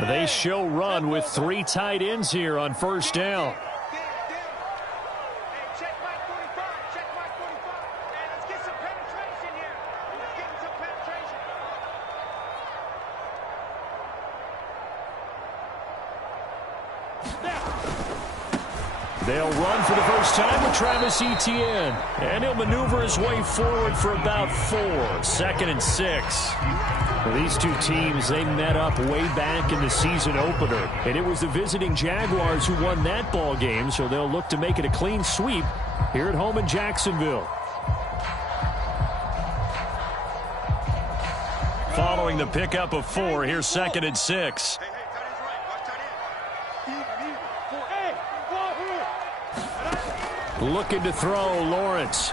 They show run with 3 tight ends here on first down. They'll run for the first time with Travis Etienne. And he'll maneuver his way forward for about 4. 2nd and 6. Well, these two teams, they met up way back in the season opener. And it was the visiting Jaguars who won that ball game, so they'll look to make it a clean sweep here at home in Jacksonville. Following the pickup of 4, here's 2nd and 6. Looking to throw, Lawrence.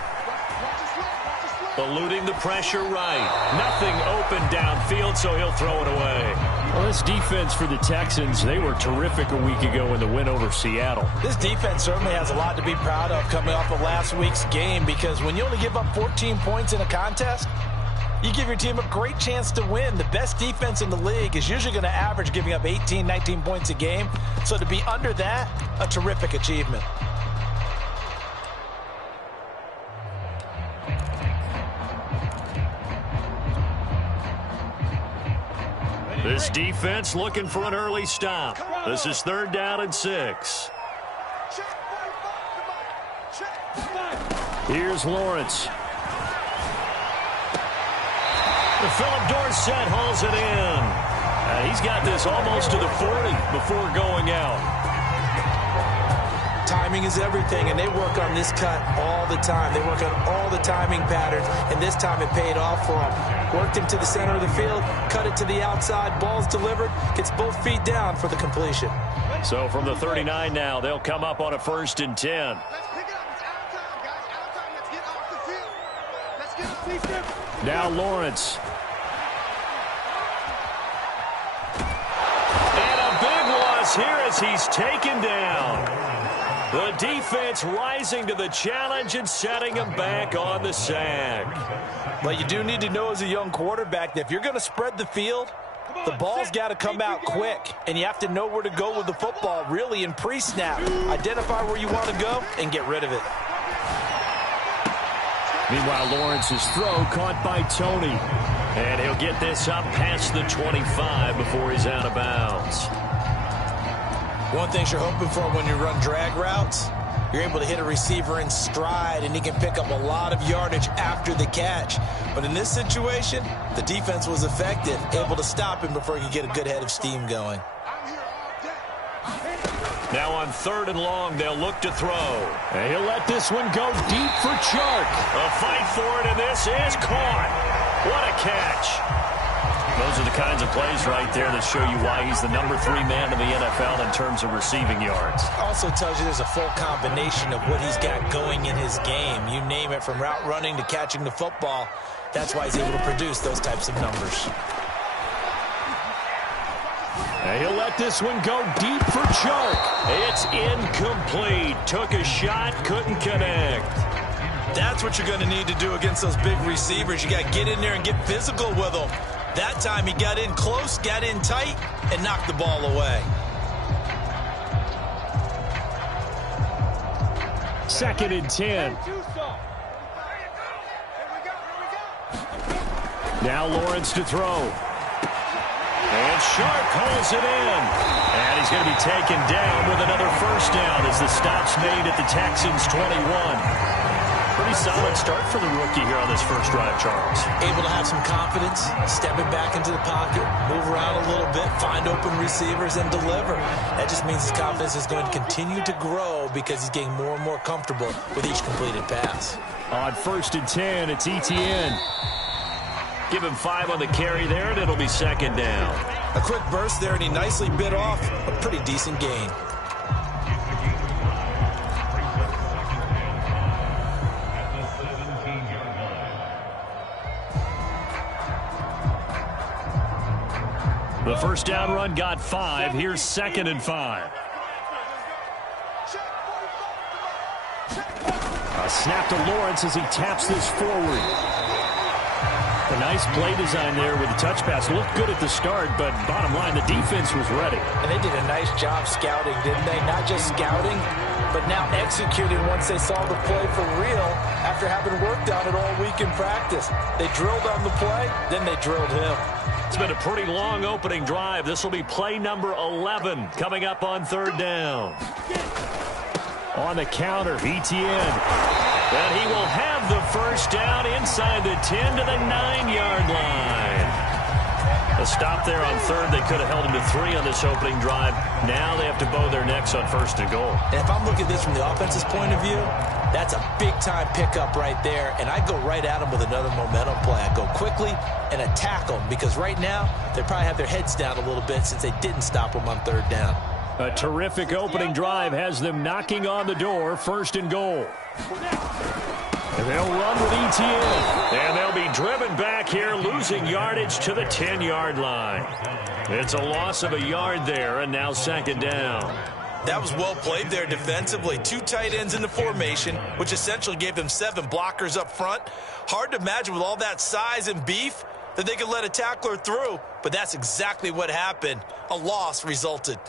Eluding the pressure right. Nothing open downfield, so he'll throw it away. Well, this defense for the Texans, they were terrific a week ago in the win over Seattle. This defense certainly has a lot to be proud of coming off of last week's game, because when you only give up 14 points in a contest, you give your team a great chance to win. The best defense in the league is usually going to average giving up 18, 19 points a game. So to be under that, a terrific achievement. This defense looking for an early stop. This is 3rd down and 6. Here's Lawrence. Philip Dorsett hauls it in. He's got this almost to the 40 before going out. Timing is everything, and they work on this cut all the time. They work on all the timing patterns, and this time it paid off for them. Worked him to the center of the field, cut it to the outside, ball's delivered, gets both feet down for the completion. So from the 39 now, they'll come up on a 1st and 10. Now Lawrence. And a big loss here as he's taken down. The defense rising to the challenge and setting him back on the sack. But you do need to know as a young quarterback that if you're going to spread the field, the ball's got to come out quick. And you have to know where to go with the football really in pre-snap. Identify where you want to go and get rid of it. Meanwhile, Lawrence's throw caught by Tony. And he'll get this up past the 25 before he's out of bounds. One thing you're hoping for when you run drag routes, you're able to hit a receiver in stride, and he can pick up a lot of yardage after the catch. But in this situation, the defense was effective, able to stop him before he could get a good head of steam going. Now on 3rd and long, they'll look to throw. And he'll let this one go deep for Chark. A fight for it, and this is caught. What a catch. Those are the kinds of plays right there that show you why he's the number 3 man in the NFL in terms of receiving yards. Also tells you there's a full combination of what he's got going in his game. You name it, from route running to catching the football. That's why he's able to produce those types of numbers. And he'll let this one go deep for Chark. It's incomplete. Took a shot, couldn't connect. That's what you're going to need to do against those big receivers. You got to get in there and get physical with them. That time he got in close, got in tight, and knocked the ball away. 2nd and 10. Now Lawrence to throw. And Sharp holds it in. And he's going to be taken down with another 1st down as the stop's made at the Texans' 21. Pretty solid start for the rookie here on this first drive, Charles. Able to have some confidence, stepping back into the pocket, move around a little bit, find open receivers, and deliver. That just means his confidence is going to continue to grow because he's getting more and more comfortable with each completed pass. On 1st and 10, it's Etienne. Give him 5 on the carry there, and it'll be 2nd down. A quick burst there, and he nicely bit off a pretty decent gain. The 1st down run got 5. Here's 2nd and 5. A snap to Lawrence as he taps this forward. A nice play design there with the touch pass. Looked good at the start, but bottom line, the defense was ready. And they did a nice job scouting, didn't they? Not just scouting, but now executing once they saw the play for real after having worked on it all week in practice. They drilled on the play, then they drilled him. It's been a pretty long opening drive. This will be play number 11 coming up on third down. On the counter, ETN. And he will have the first down inside the 10 to the 9-yard line. A stop there on third. They could have held him to 3 on this opening drive. Now they have to bow their necks on first and goal. And if I'm looking at this from the offense's point of view, that's a big-time pickup right there. And I go right at him with another momentum play. I go quickly and attack them because right now they probably have their heads down a little bit since they didn't stop them on third down. A terrific opening drive has them knocking on the door, first and goal. And they'll run with ETN. And they'll be driven back here, losing yardage to the 10-yard line. It's a loss of a yard there, and now second down. That was well played there defensively. 2 tight ends in the formation, which essentially gave them 7 blockers up front. Hard to imagine with all that size and beef that they could let a tackler through, but that's exactly what happened. A loss resulted.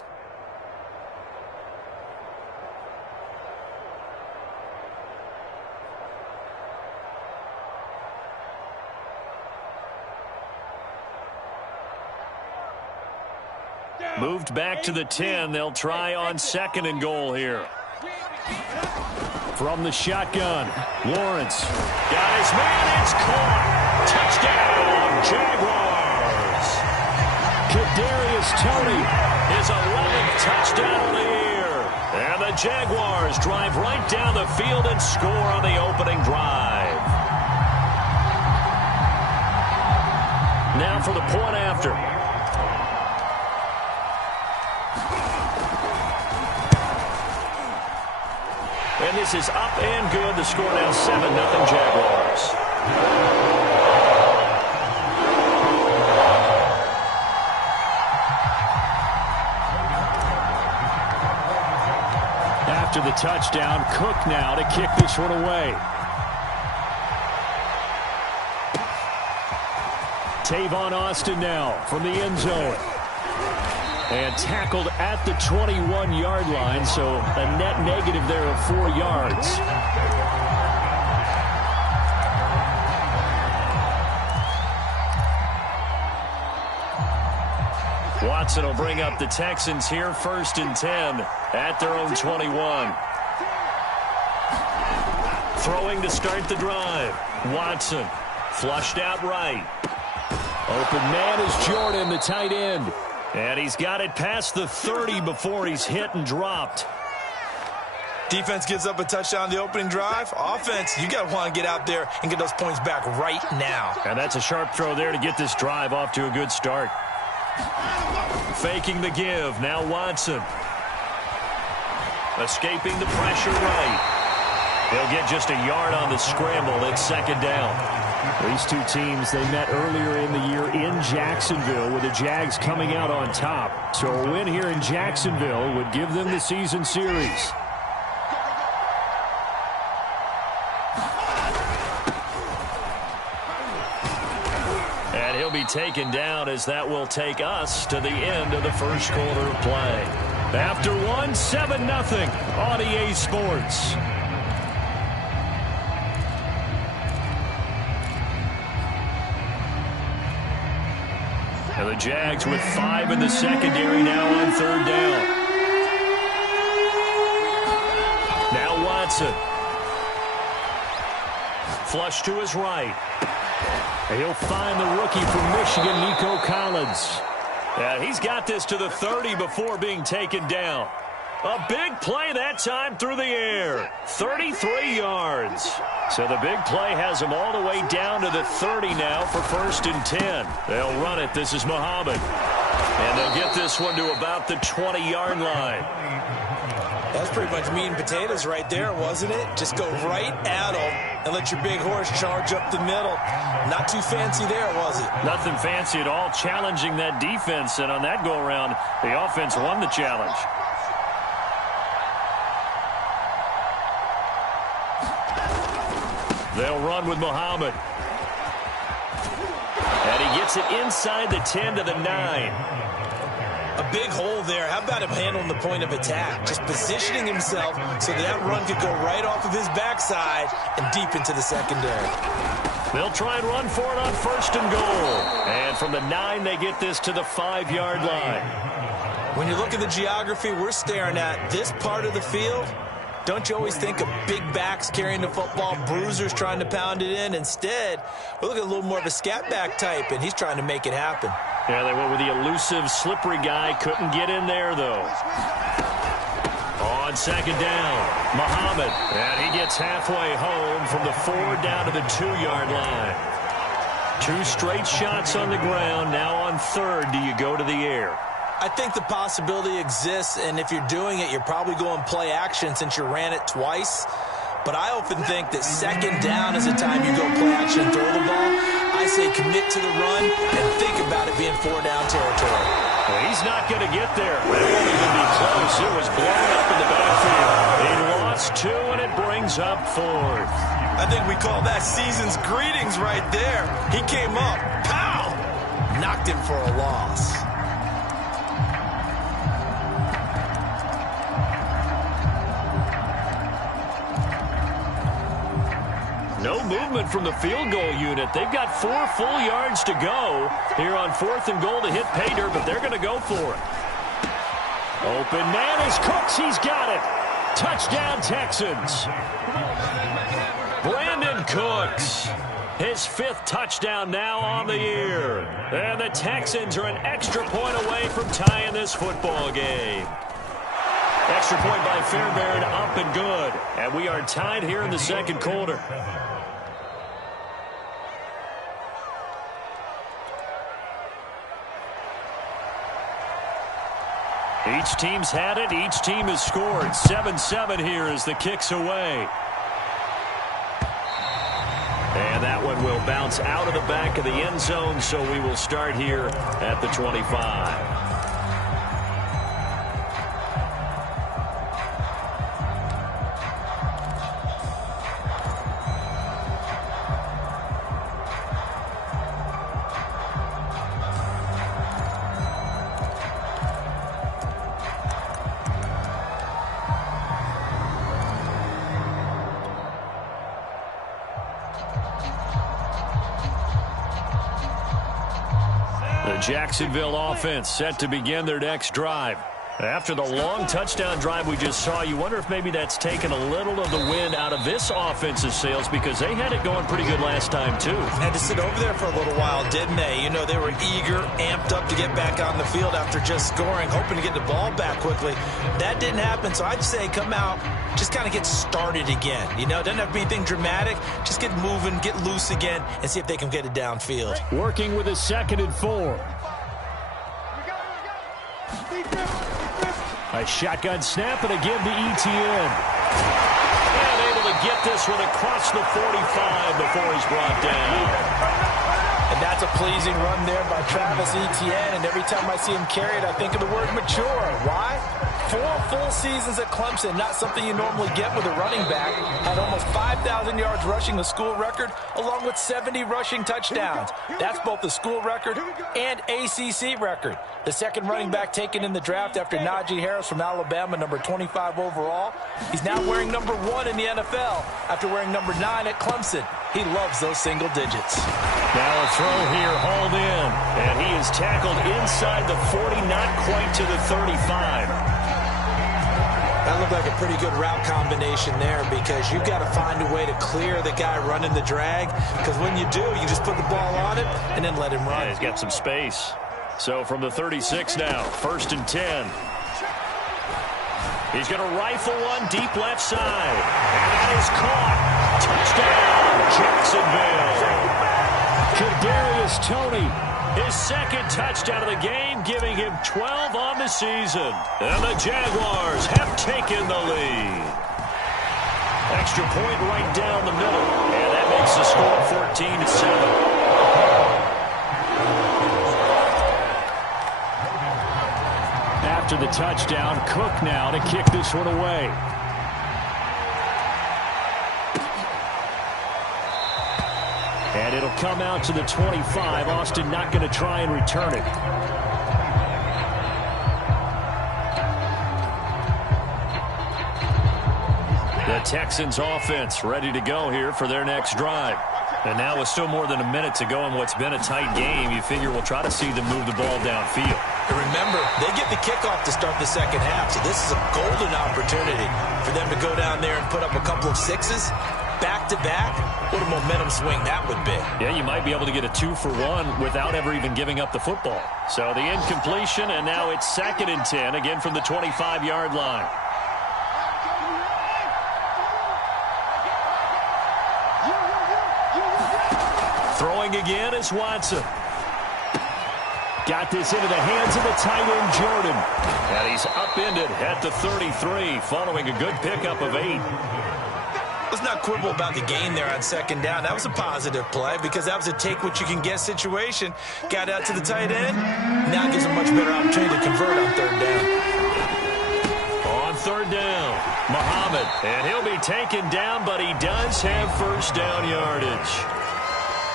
Moved back to the 10. They'll try on second and goal here. From the shotgun, Lawrence. Got his man. It's caught. Touchdown, Jaguars. Kadarius Toney, his 11th touchdown of the year. And the Jaguars drive right down the field and score on the opening drive. Now for the point after. And this is up and good. The score now 7-0 Jaguars. After the touchdown, Cook now to kick this one away. Tavon Austin now from the end zone. And tackled at the 21-yard line, so a net negative there of 4 yards. Watson will bring up the Texans here, 1st and 10 at their own 21. Throwing to start the drive. Watson flushed out right. Open man is Jordan, the tight end. And he's got it past the 30 before he's hit and dropped. Defense gives up a touchdown the opening drive. Offense, you got to want to get out there and get those points back right now. And that's a sharp throw there to get this drive off to a good start. Faking the give. Now Watson. Escaping the pressure right. He'll get just a yard on the scramble. It's second down. These two teams, they met earlier in the year in Jacksonville with the Jags coming out on top. So a win here in Jacksonville would give them the season series. And he'll be taken down as that will take us to the end of the first quarter of play. After one, 7-0 on EA Sports. And the Jags with 5 in the secondary now on third down. Now Watson. Flush to his right. And he'll find the rookie from Michigan, Nico Collins. Yeah, he's got this to the 30 before being taken down. A big play that time through the air. 33 yards. So the big play has them all the way down to the 30 now for 1st and 10. They'll run it. This is Muhammad. And they'll get this one to about the 20-yard line. That's pretty much meat and potatoes right there, wasn't it? Just go right at them and let your big horse charge up the middle. Not too fancy there, was it? Nothing fancy at all. Challenging that defense. And on that go-around, the offense won the challenge. They'll run with Muhammad. gets it inside the 10 to the 9. A big hole there. How about him handling the point of attack? Just positioning himself so that run could go right off of his backside and deep into the secondary. They'll try and run for it on 1st and goal. And from the 9, they get this to the 5-yard line. When you look at the geography we're staring at, this part of the field, don't you always think of big backs carrying the football, bruisers trying to pound it in? Instead, we're looking at a little more of a scat back type, and he's trying to make it happen. Yeah, they went with the elusive, slippery guy. Couldn't get in there, though. On 2nd down, Muhammad. And he gets halfway home from the 4 down to the 2-yard line. 2 straight shots on the ground. Now on 3rd, do you go to the air? I think the possibility exists, and if you're doing it, you're probably going play action since you ran it twice. But I often think that 2nd down is the time you go play action and throw the ball. I say commit to the run and think about it being 4-down territory. Well, he's not going to get there. That won't even be close. It was blown up in the backfield. He lost 2, and it brings up 4th. I think we call that season's greetings right there. He came up, pow! Knocked him for a loss. No movement from the field goal unit. They've got 4 full yards to go here on 4th and goal to hit pay dirt, but they're going to go for it. Open man is Cooks. He's got it. Touchdown, Texans. Brandon Cooks. His 5th touchdown now on the year. And the Texans are an extra point away from tying this football game. Extra point by Fairbairn, up and good. And we are tied here in the 2nd quarter. Each team's had it. Each team has scored. 7-7 here as the kick's away. And that one will bounce out of the back of the end zone, so we will start here at the 25. The Jacksonville offense set to begin their next drive. After the long touchdown drive we just saw, you wonder if maybe that's taken a little of the wind out of this offense's sails because they had it going pretty good last time, too. Had to sit over there for a little while, didn't they? You know, they were eager, amped up to get back on the field after just scoring, hoping to get the ball back quickly. That didn't happen, so I'd say come out, just kind of get started again. You know, it doesn't have to be anything dramatic. Just get moving, get loose again, and see if they can get it downfield. Working with a 2nd and 4. A shotgun snap and a give to Etienne. And able to get this one across the 45 before he's brought down. And that's a pleasing run there by Travis Etienne. And every time I see him carry it, I think of the word mature. Why? 4 full seasons at Clemson, not something you normally get with a running back. Had almost 5,000 yards rushing, the school record, along with 70 rushing touchdowns. That's both the school record and ACC record. The 2nd running back taken in the draft after Najee Harris from Alabama, number 25 overall. He's now wearing number 1 in the NFL after wearing number 9 at Clemson. He loves those single digits. Now a throw here, hauled in. And he is tackled inside the 40, not quite to the 35. That looked like a pretty good route combination there because you've got to find a way to clear the guy running the drag, because when you do, you just put the ball on it and then let him run. Yeah, he's got some space. So from the 36 now, 1st and 10. He's going to rifle one deep left side. And that is caught. Touchdown, Jacksonville. Kadarius Toney, his 2nd touchdown of the game, giving him 12 on the season. And the Jaguars have taken the lead. Extra point right down the middle. And that makes the score 14-7. After the touchdown, Cook now to kick this one away. And it'll come out to the 25. Austin not going to try and return it. The Texans offense ready to go here for their next drive. And now with still more than a minute to go in what's been a tight game, you figure we'll try to see them move the ball downfield. And remember, they get the kickoff to start the second half, so this is a golden opportunity for them to go down there and put up a couple of sixes back-to-back. What a momentum swing that would be. Yeah, you might be able to get a 2-for-1 without ever even giving up the football. So the incompletion, and now it's 2nd and 10, again from the 25-yard line. Throwing again is Watson. Got this into the hands of the tight end, Jordan. And he's upended at the 33, following a good pickup of 8. Let's not quibble about the gain there on 2nd down. That was a positive play because that was a take-what-you-can-get situation. Got out to the tight end. Now gives a much better opportunity to convert on 3rd down. On 3rd down, Muhammad. And he'll be taken down, but he does have 1st down yardage.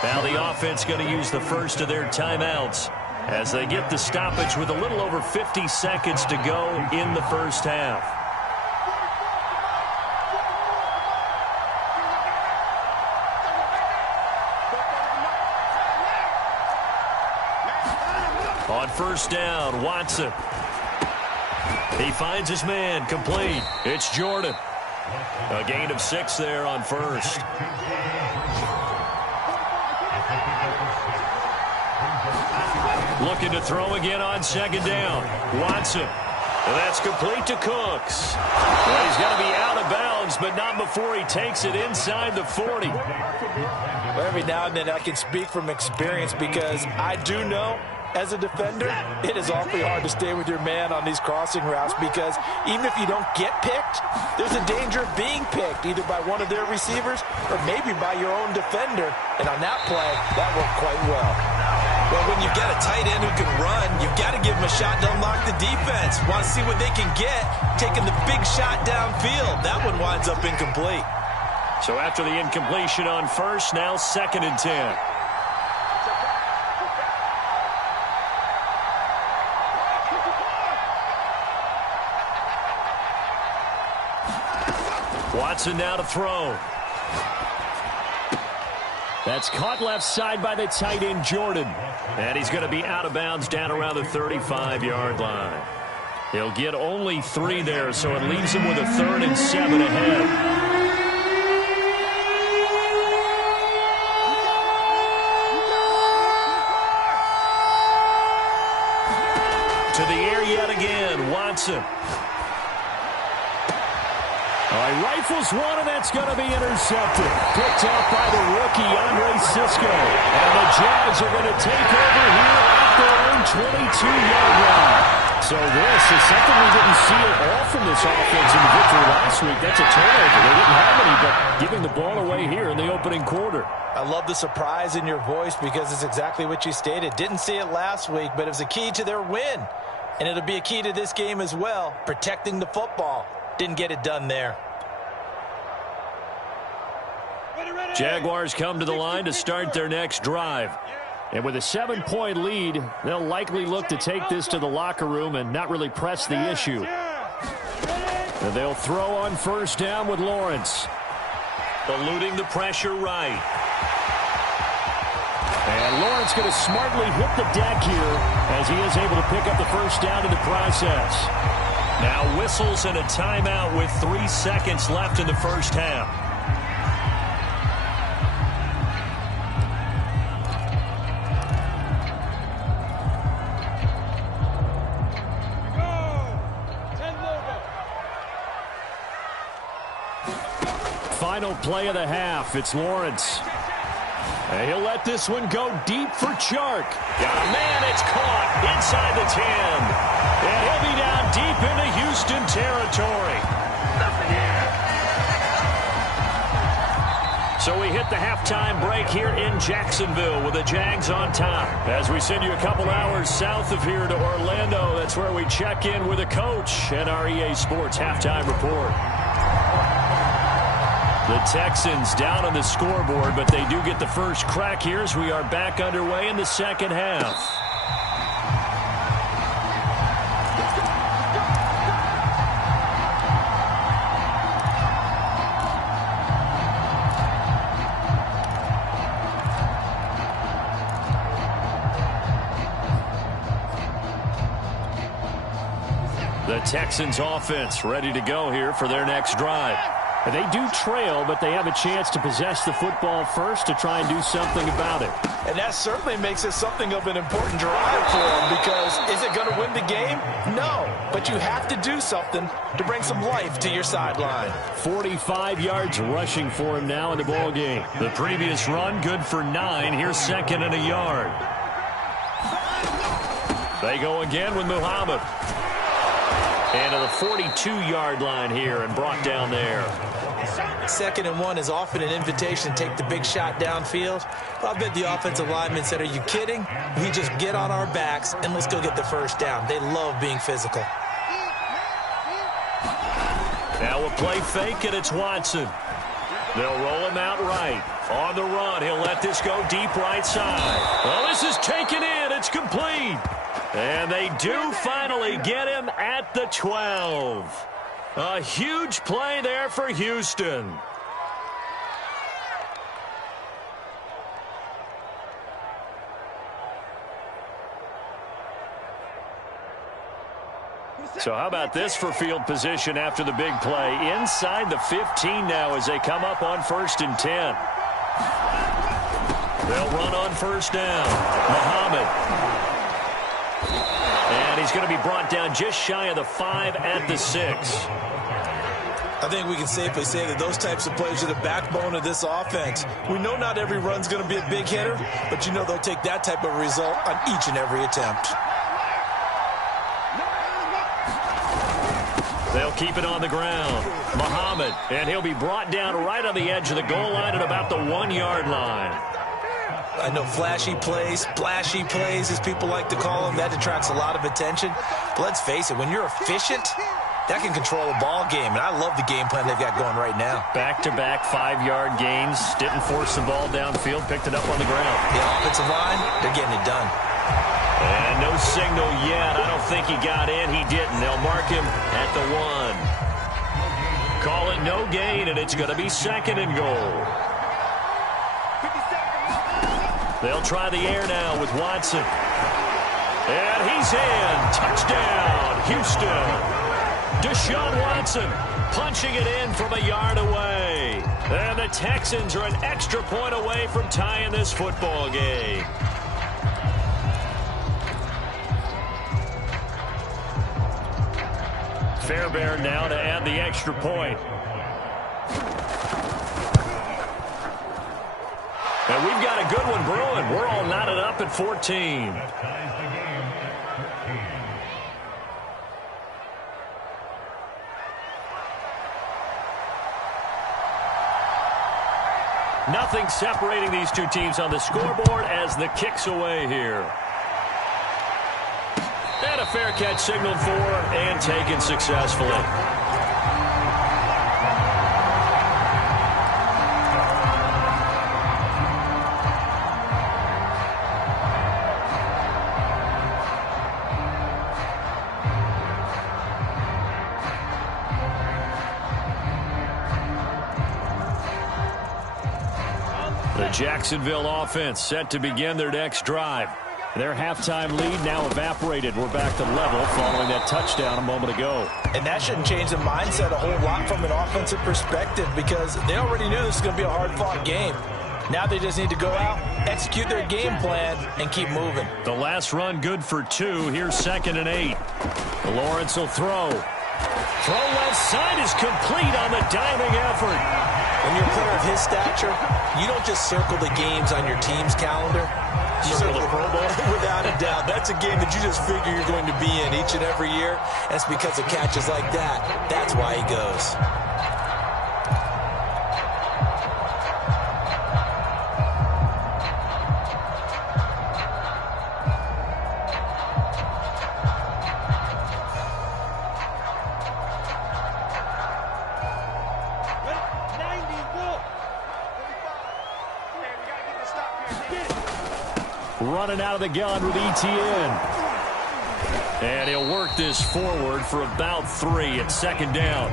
Now the offense going to use the first of their timeouts as they get the stoppage with a little over 50 seconds to go in the first half. On 1st down, Watson. He finds his man, complete. It's Jordan. A gain of 6 there on 1st. Looking to throw again on 2nd down. Watson. And that's complete to Cooks. Well, he's going to be out of bounds, but not before he takes it inside the 40. Well, every now and then I can speak from experience because I do know as a defender, it is awfully hard to stay with your man on these crossing routes because even if you don't get picked, there's a danger of being picked either by one of their receivers or maybe by your own defender. And on that play, that worked quite well. Well, when you've got a tight end who can run, you've got to give him a shot to unlock the defense. Want to see what they can get, taking the big shot downfield. That one winds up incomplete. So after the incompletion on 1st, now 2nd and 10. Watson now to throw. That's caught left side by the tight end, Jordan. And he's going to be out of bounds down around the 35-yard line. He'll get only 3 there, so it leaves him with a 3rd and 7 ahead. To the air yet again, Watson. All right, rifles one, and that's going to be intercepted. Picked up by the rookie, Andre Cisco. And the Jags are going to take over here at their own 22-yard line. So this is something we didn't see at all from this offense in the victory last week. That's a turnover. They didn't have any, but giving the ball away here in the opening quarter. I love the surprise in your voice because it's exactly what you stated. Didn't see it last week, but it was a key to their win. And it'll be a key to this game as well, protecting the football. Didn't get it done there. Jaguars come to the line to start their next drive. And with a 7-point lead, they'll likely look to take this to the locker room and not really press the issue. And they'll throw on 1st down with Lawrence. Eluding the pressure right. And Lawrence going to smartly hit the deck here as he is able to pick up the 1st down in the process. Now whistles and a timeout with 3 seconds left in the first half. Final play of the half. It's Lawrence. And he'll let this one go deep for Chark. Got a man. It's caught inside the 10. And he'll be down deep into Houston territory. So we hit the halftime break here in Jacksonville with the Jags on top. As we send you a couple hours south of here to Orlando, that's where we check in with a coach and our EA Sports halftime report. The Texans down on the scoreboard, but they do get the first crack here as we are back underway in the second half. The Texans offense ready to go here for their next drive. They do trail, but they have a chance to possess the football first to try and do something about it. And that certainly makes it something of an important drive for them, because is it going to win the game? No, but you have to do something to bring some life to your sideline. 45 yards rushing for him now in the ball game. The previous run good for 9. Here's second and a yard. They go again with Muhammad. And to the 42-yard line here and brought down there. 2nd and 1 is often an invitation to take the big shot downfield. But I bet the offensive lineman said, are you kidding? We just get on our backs and let's go get the first down. They love being physical. Now we'll play fake, and it's Watson. They'll roll him out right. On the run, he'll let this go deep right side. Well, this is taken in. It's complete. And they do finally get him at the 12. A huge play there for Houston. So how about this for field position after the big play? Inside the 15 now as they come up on 1st and 10. They'll run on 1st down. Muhammad. And he's going to be brought down just shy of the 5 at the 6. I think we can safely say that those types of plays are the backbone of this offense. We know not every run's going to be a big hitter, but you know they'll take that type of result on each and every attempt. They'll keep it on the ground. Muhammad, and he'll be brought down right on the edge of the goal line at about the 1-yard line. I know flashy plays, splashy plays, as people like to call them, that attracts a lot of attention. But let's face it, when you're efficient, that can control a ball game. And I love the game plan they've got going right now. Back-to-back 5-yard gains. Didn't force the ball downfield. Picked it up on the ground. The offensive line, they're getting it done. And no signal yet. I don't think he got in. He didn't. They'll mark him at the 1. Call it no gain, and it's going to be 2nd and goal. They'll try the air now with Watson. And he's in. Touchdown, Houston. Deshaun Watson punching it in from a yard away. And the Texans are an extra point away from tying this football game. Fairbairn now to add the extra point. And we've got a good one brewing. We're all knotted up at 14. Nothing separating these two teams on the scoreboard as the kick's away here. And a fair catch signaled for and taken successfully. The Jacksonville offense set to begin their next drive. Their halftime lead now evaporated. We're back to level following that touchdown a moment ago. And that shouldn't change the mindset a whole lot from an offensive perspective, because they already knew this was going to be a hard-fought game. Now they just need to go out, execute their game plan, and keep moving. The last run good for 2. Here's 2nd and 8. Lawrence will throw. Throw left side is complete on the diving effort. When you're a player of his stature, you don't just circle the games on your team's calendar. You circle the Pro Bowl. Without a doubt. That's a game that you just figure you're going to be in each and every year. And it's because of catches like that. That's why he goes. running out of the gun with ETN. And he'll work this forward for about 3 at second down.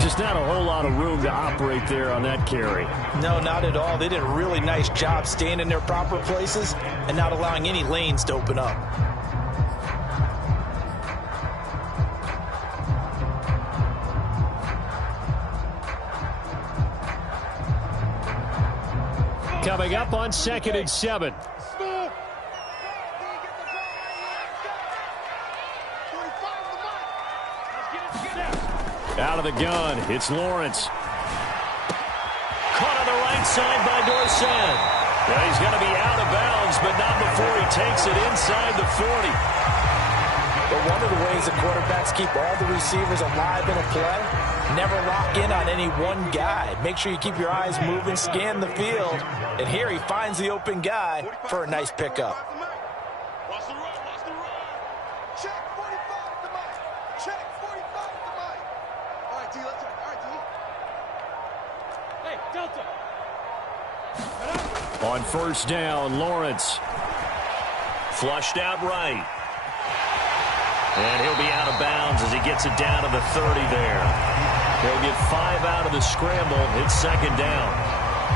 Just not a whole lot of room to operate there on that carry. No, not at all. They did a really nice job staying in their proper places and not allowing any lanes to open up. Coming up on 2nd and 7. Out of the gun, it's Lawrence. Caught on the right side by Dorsett. Yeah, he's going to be out of bounds, but not before he takes it inside the 40. But one of the ways the quarterbacks keep all the receivers alive in a play, never lock in on any one guy. Make sure you keep your eyes moving, scan the field. And here he finds the open guy for a nice pickup. Watch the run, watch the run. Check 45 to Mike. Check 45 to Mike. All right, D, let's go. All right, D. Hey, Delta. On first down, Lawrence. Flushed out right. And he'll be out of bounds as he gets it down to the 30 there. He'll get 5 out of the scramble. It's second down.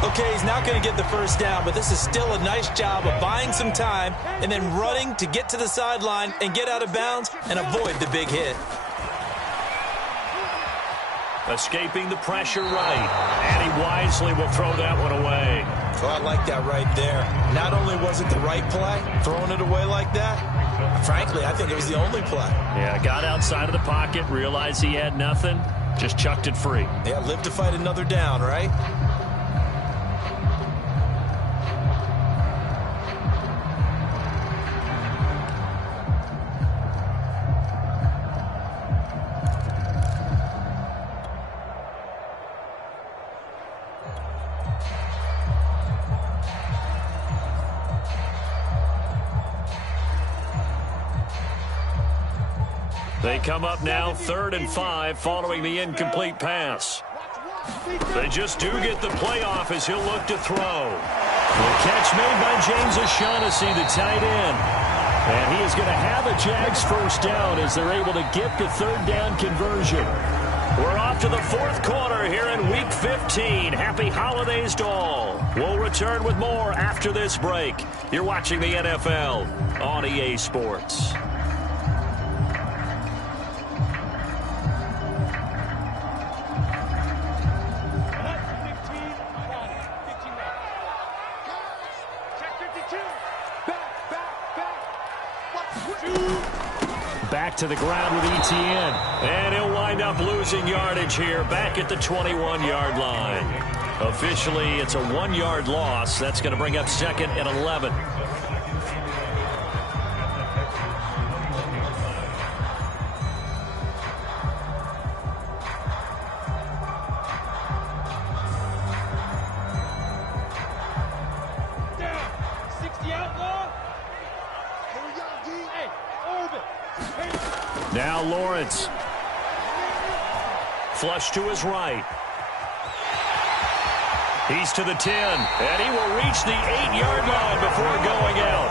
Okay, he's not going to get the first down, but this is still a nice job of buying some time and then running to get to the sideline and get out of bounds and avoid the big hit. Escaping the pressure right. And he wisely will throw that one away. Oh, I like that right there. Not only was it the right play, throwing it away like that, frankly, I think it was the only play. Yeah, got outside of the pocket, realized he had nothing, just chucked it free. Yeah, live to fight another down, right? They come up now 3rd and 5 following the incomplete pass. They just do get the playoff as he'll look to throw. The catch made by James O'Shaughnessy, the tight end. And he is going to have a Jags first down as they're able to get the 3rd down conversion. We're off to the 4th quarter here in Week 15. Happy holidays to all. We'll return with more after this break. You're watching the NFL on EA Sports. Back to the ground with ETN. And he'll wind up losing yardage here back at the 21-yard line. Officially, it's a 1-yard loss. That's going to bring up 2nd and 11. Now Lawrence. Flush to his right. He's to the 10, and he will reach the 8-yard line before going out.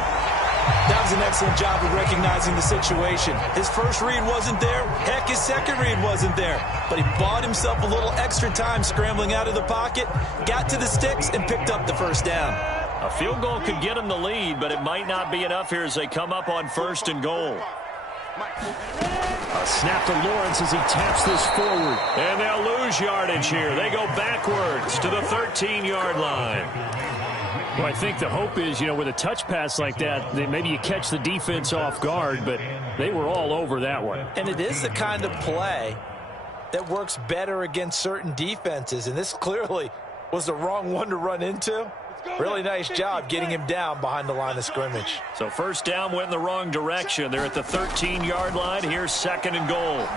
That was an excellent job of recognizing the situation. His first read wasn't there. Heck, his second read wasn't there. But he bought himself a little extra time scrambling out of the pocket, got to the sticks, and picked up the first down. A field goal could get him the lead, but it might not be enough here as they come up on 1st and goal. A snap to Lawrence as he taps this forward. And they'll lose yardage here. They go backwards to the 13-yard line. Well, I think the hope is, with a touch pass like that, maybe you catch the defense off guard, but they were all over that one. And it is the kind of play that works better against certain defenses, and this clearly was the wrong one to run into. Really nice job getting him down behind the line of scrimmage. So first down went in the wrong direction. They're at the 13-yard line. Here's 2nd and goal.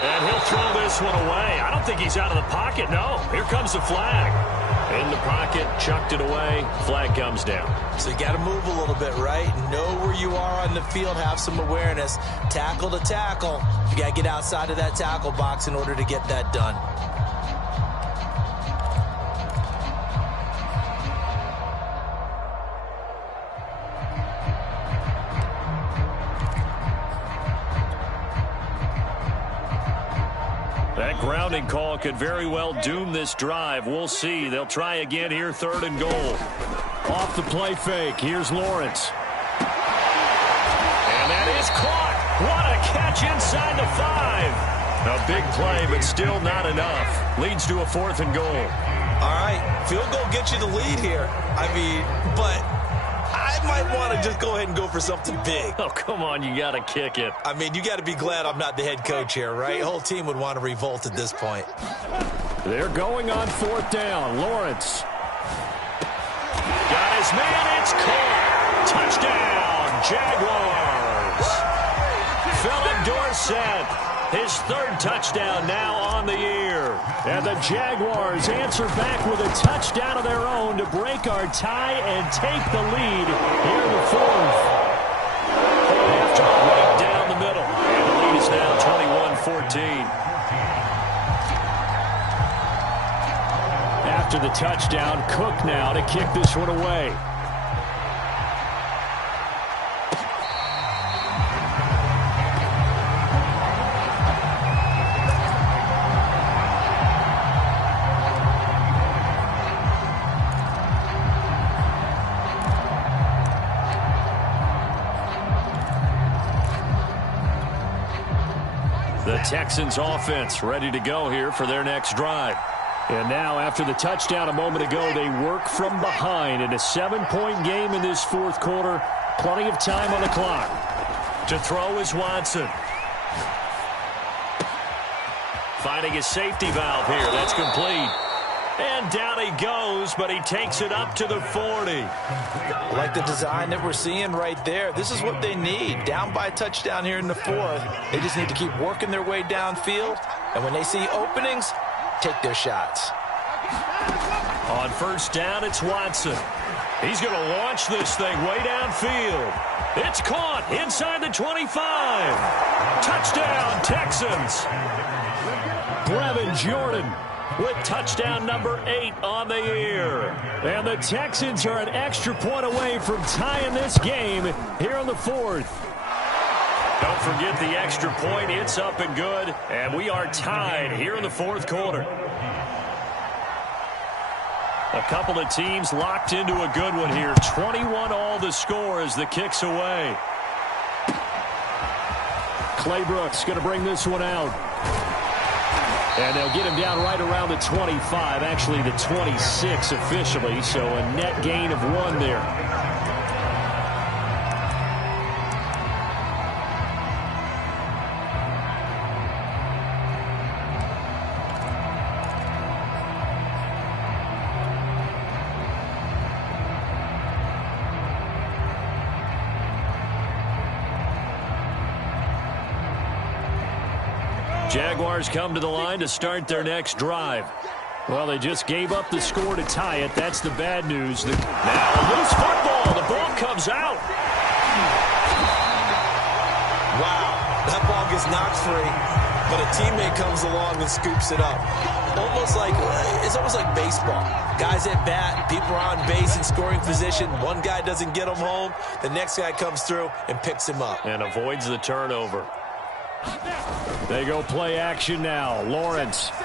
And he'll throw this one away. I don't think he's out of the pocket. No, here comes the flag. In the pocket, chucked it away. Flag comes down. So you got to move a little bit, right? Know where you are on the field, have some awareness. Tackle to tackle. You got to get outside of that tackle box in order to get that done. grounding call could very well doom this drive. We'll see. They'll try again here, 3rd and goal. Off the play fake. Here's Lawrence. And that is caught. What a catch inside the 5. A big play, but still not enough. Leads to a 4th and goal. All right, field goal gets you the lead here. I mean, but I might want to just go ahead and go for something big. Oh, come on, you got to kick it. I mean, you got to be glad I'm not the head coach here, right? The whole team would want to revolt at this point. They're going on 4th down. Lawrence. Got his man, it's caught. Touchdown, Jaguars. Philip Dorsett, his 3rd touchdown now on the year. And the Jaguars answer back with a touchdown of their own to break our tie and take the lead here in the 4th. After right down the middle. And the lead is now 21-14. After the touchdown, Cook now to kick this one away. The Texans offense ready to go here for their next drive. And now, after the touchdown a moment ago, they work from behind in a 7-point game in this 4th quarter. Plenty of time on the clock. To throw is Watson. Finding a safety valve here. That's complete. And down he goes, but he takes it up to the 40. Like the design that we're seeing right there. This is what they need. Down by a touchdown here in the 4th. They just need to keep working their way downfield. And when they see openings, take their shots. On 1st down, it's Watson. He's going to launch this thing way downfield. It's caught inside the 25. Touchdown, Texans. Brevin Jordan with touchdown number 8 on the year. And the Texans are an extra point away from tying this game here in the 4th. Don't forget the extra point. It's up and good. And we are tied here in the 4th quarter. A couple of teams locked into a good one here. 21 all the score as the kick's away. Clay Brooks going to bring this one out. And they'll get him down right around the 25, actually the 26 officially, so a net gain of 1 there. Jaguars come to the line to start their next drive. Well, they just gave up the score to tie it. That's the bad news. Now a loose football. The ball comes out. Wow, that ball gets knocked free, but a teammate comes along and scoops it up. It's almost like baseball. Guys at bat, people are on base in scoring position. One guy doesn't get him home. The next guy comes through and picks him up. And avoids the turnover. They go play action now. Lawrence. And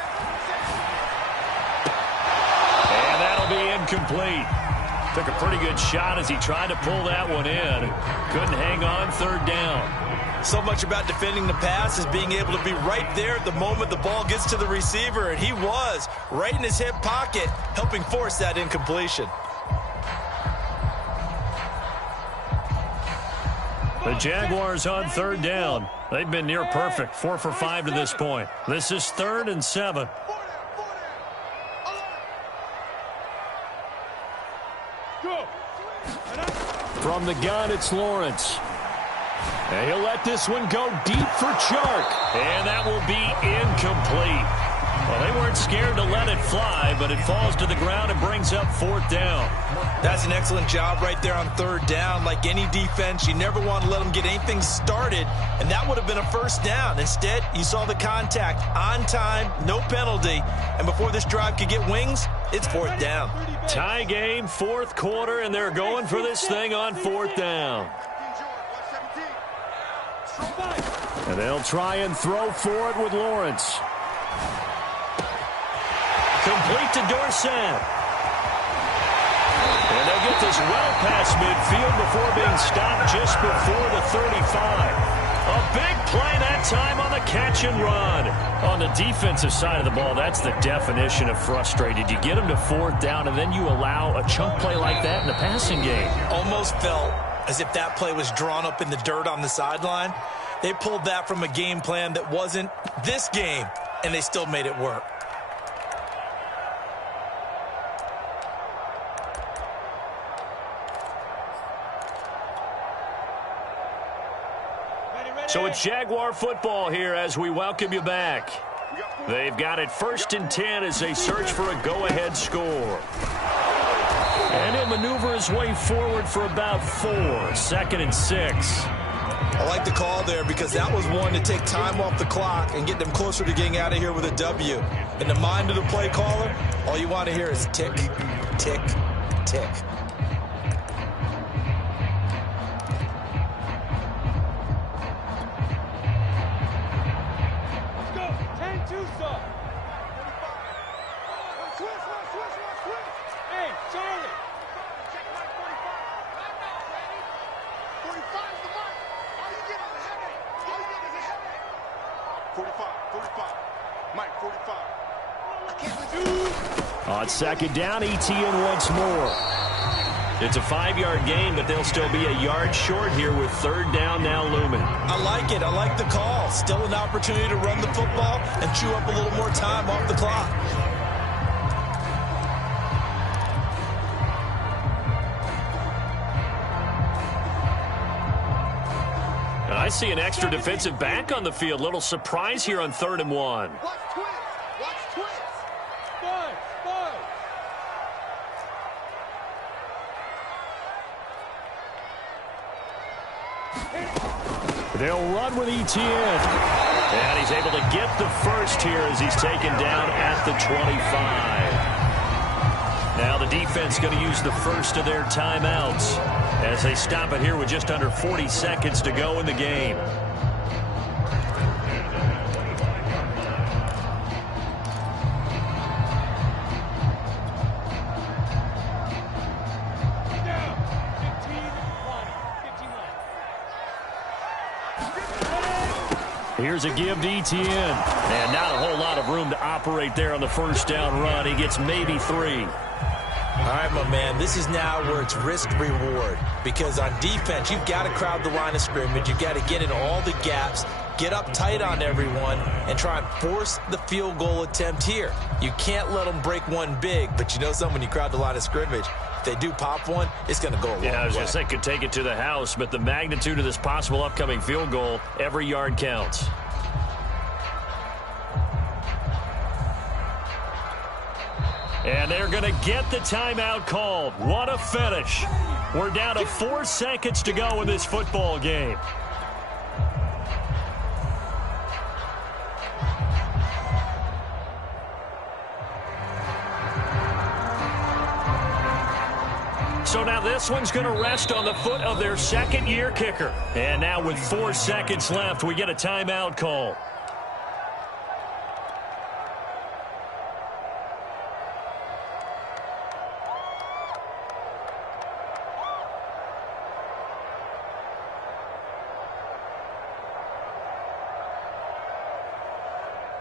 that'll be incomplete. Took a pretty good shot as he tried to pull that one in. Couldn't hang on 3rd down. So much about defending the pass is being able to be right there at the moment the ball gets to the receiver, and he was right in his hip pocket, helping force that incompletion. The Jaguars on 3rd down. They've been near perfect, 4 for 5 to this point. This is 3rd and 7. From the gun, it's Lawrence. And he'll let this one go deep for Chark. And that will be incomplete. Well, they weren't scared to let it fly, but it falls to the ground and brings up 4th down. That's an excellent job right there on 3rd down. Like any defense, you never want to let them get anything started, and that would have been a 1st down. Instead, you saw the contact on time, no penalty, and before this drive could get wings, it's 4th down. Tie game, 4th quarter, and they're going for this thing on 4th down. And they'll try and throw for it with Lawrence. Complete to Dorsett. And they'll get this well past midfield before being stopped just before the 35. A big play that time on the catch and run. On the defensive side of the ball, that's the definition of frustrated. You get them to fourth down, and then you allow a chunk play like that in the passing game. Almost felt as if that play was drawn up in the dirt on the sideline. They pulled that from a game plan that wasn't this game, and they still made it work. So it's Jaguar football here as we welcome you back. They've got it 1st and 10 as they search for a go-ahead score. And he'll maneuver his way forward for about 4. 2nd and 6. I like the call there because that was one to take time off the clock and get them closer to getting out of here with a W. In the mind of the play caller, all you want to hear is tick, tick, tick. On 2nd down, ETN once more. It's a 5-yard gain, but they'll still be a yard short here with 3rd down now looming. I like it. I like the call. Still an opportunity to run the football and chew up a little more time off the clock. And I see an extra defensive back on the field. Little surprise here on 3rd and 1. Watch twins. Watch twins. Five. They'll run with ETN. And he's able to get the first here as he's taken down at the 25. Now the defense going to use the first of their timeouts as they stop it here with just under 40 seconds to go in the game. Here's a give to ETN. And not a whole lot of room to operate there on the 1st down run. He gets maybe 3. All right, my man, this is now where it's risk-reward. Because on defense, you've got to crowd the line of scrimmage. You've got to get in all the gaps, get up tight on everyone, and try and force the field goal attempt here. You can't let them break one big, but you know something, when you crowd the line of scrimmage, if they do pop one, it's going to go a long way. Yeah, I was going to say, could take it to the house, but the magnitude of this possible upcoming field goal, every yard counts. And they're going to get the timeout called. What a finish. We're down to 4 seconds to go in this football game. So now this one's going to rest on the foot of their 2nd-year kicker. And now with 4 seconds left, we get a timeout call.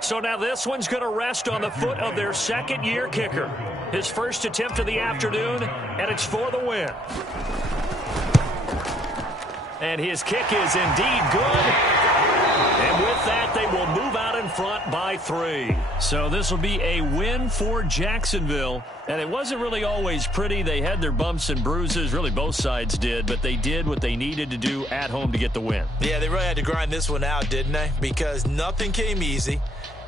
So now this one's going to rest on the foot of their 2nd-year kicker. His first attempt of the afternoon, and it's for the win. And his kick is indeed good. And with that, they will move out in front by 3. So this will be a win for Jacksonville. And it wasn't really always pretty. They had their bumps and bruises. Really, both sides did. But they did what they needed to do at home to get the win. Yeah, they really had to grind this one out, didn't they? Because nothing came easy.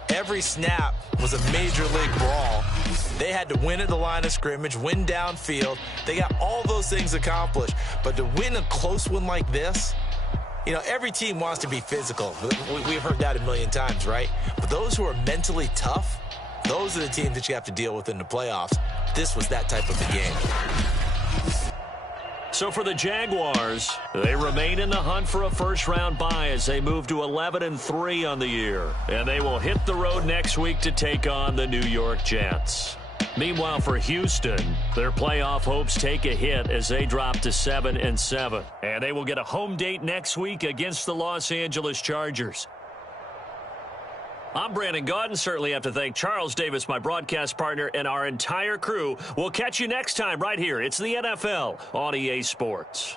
Every snap was a major league brawl. They had to win at the line of scrimmage, win downfield. They got all those things accomplished. But to win a close one like this, you know, every team wants to be physical. We've heard that a million times, right? But those who are mentally tough, those are the teams that you have to deal with in the playoffs. This was that type of a game. So for the Jaguars, they remain in the hunt for a first-round bye as they move to 11-3 on the year. And they will hit the road next week to take on the New York Jets. Meanwhile, for Houston, their playoff hopes take a hit as they drop to 7-7. And they will get a home date next week against the Los Angeles Chargers. I'm Brandon Gaudin. Certainly have to thank Charles Davis, my broadcast partner, and our entire crew. We'll catch you next time right here. It's the NFL on EA Sports.